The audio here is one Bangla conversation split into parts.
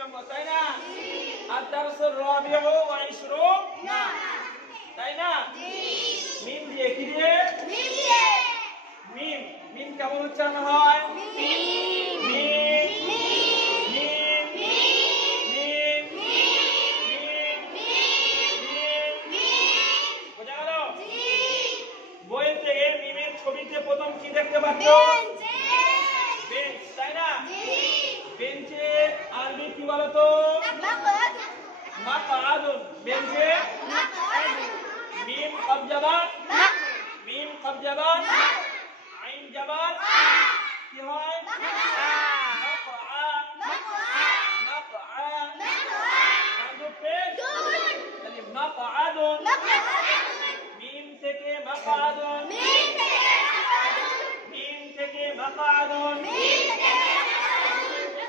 নম্বর, তাই না? আদ-দারসুর রাবিউ ওয়া 20 না, তাই না? মিম দিয়ে, কি দিয়ে? মিম। মিম কেমন উচ্চারণ হয়? ছবিতে প্রথম কি দেখতে পাচ্ছ? বেঞ্চ, তাই না? বেঞ্চের আরবি কি বলতো? মাকআদুন। বেঞ্চে মিম কব জবর, মিম কব জবর, আইন জবর, কি হয়? মাকআ, মাকআ, কান্দু পেশ, তাহলে মাকআদুন। মিম থেকে মাকআদুন, মিম থেকে মাকআদুন,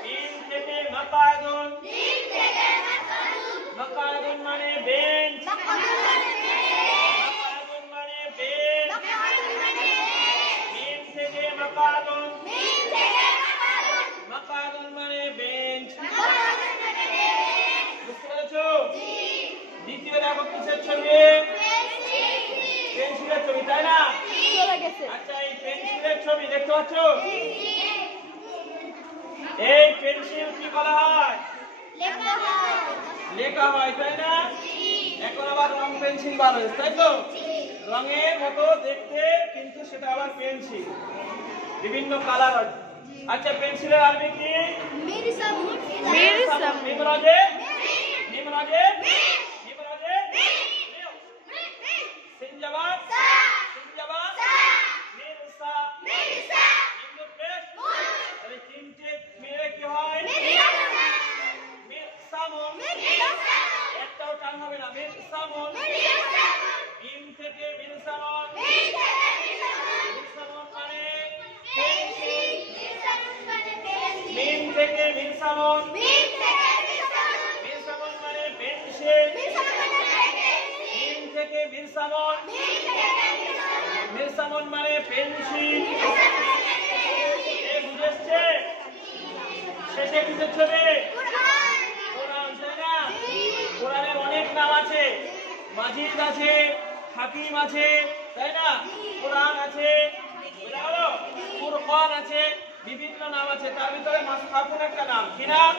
মিম থেকে মাকআদুন। মাকআদুন মানে বেঞ্চ, মাকআদুন মানে বেঞ্চ। মিম থেকে মাকআদুন, মাকআদুন মানে বেঞ্চ। বুঝতে পেরেছো? দ্বিতীয় দেখো কিসের ছবি? পেন্সিলের ছবি, তাই না? আচ্ছা, এই পেন্সিলের ছবি দেখতে পাচ্ছ? এই পেন্সিল কি বলা হয়? লেখা হয়, তাই না? এখন আবার রং পেন্সিল বার হয়েছে, তাই তো? রঙের মতো দেখতে, কিন্তু সেটা আবার পেন্সিল, বিভিন্ন কালার আছে। আচ্ছা, পেন্সিলের আরবি কি? মিমরাজে, মিমরাজে, মিমরাজে, সিনজাবাদ, সিনজাবাদ, মিরসা, মিমদুদ পেশ। তাহলে তিনটে মিলে কি হয়? মিরসামুন। একটাও টান হবে না, মিরসামুন। মিম থেকে মিরসামুন, মিরসামুন মানে পেন্সিল। মিম থেকে মিরসামুন, মিরসামুন মানে পেন্সিল। মিম থেকে মিরসামুন, মিরসামুন মানে পেন্সিল। এ বুঝেছে? শেষে কিসের ছবি? কোরআন, তাই না? কোরআনের অনেক নাম আছে, মাজিদ আছে, হাকিম আছে, তাই না? কোরআন আছে, ফুরকান আছে, বিভিন্ন নাম আছে। তার ভিতরে মুসহাফুন একটা নাম। কি নাম?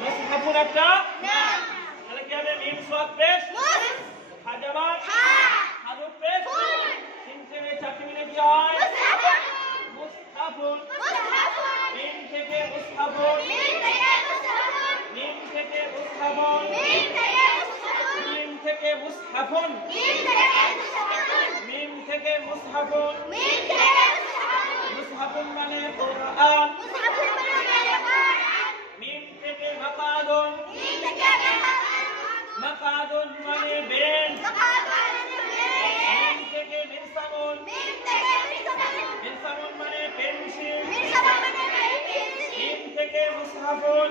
মুসহাফুন একটা নাম। তাহলে কি হবে? মিম সাদ পেশ, হাজাবাত, হারুফ পেশ, তিন থেকে চারটি মিলে কি হয়? মুসহাফুন। মিম থেকে মুসহাফুন, মিম থেকে মুসহাফুন, মিম থেকে মুসহাফুন, মিম থেকে মুসহাফুন। মুসহাফুন মানে কোরআন। মিম থেকে মাকআদুন, মাকআদুন মানে বেঞ্চ। মিম থেকে মিরসামুন, মিরসামুন মানে পেন্সিল। মিম থেকে মুসহাফুন,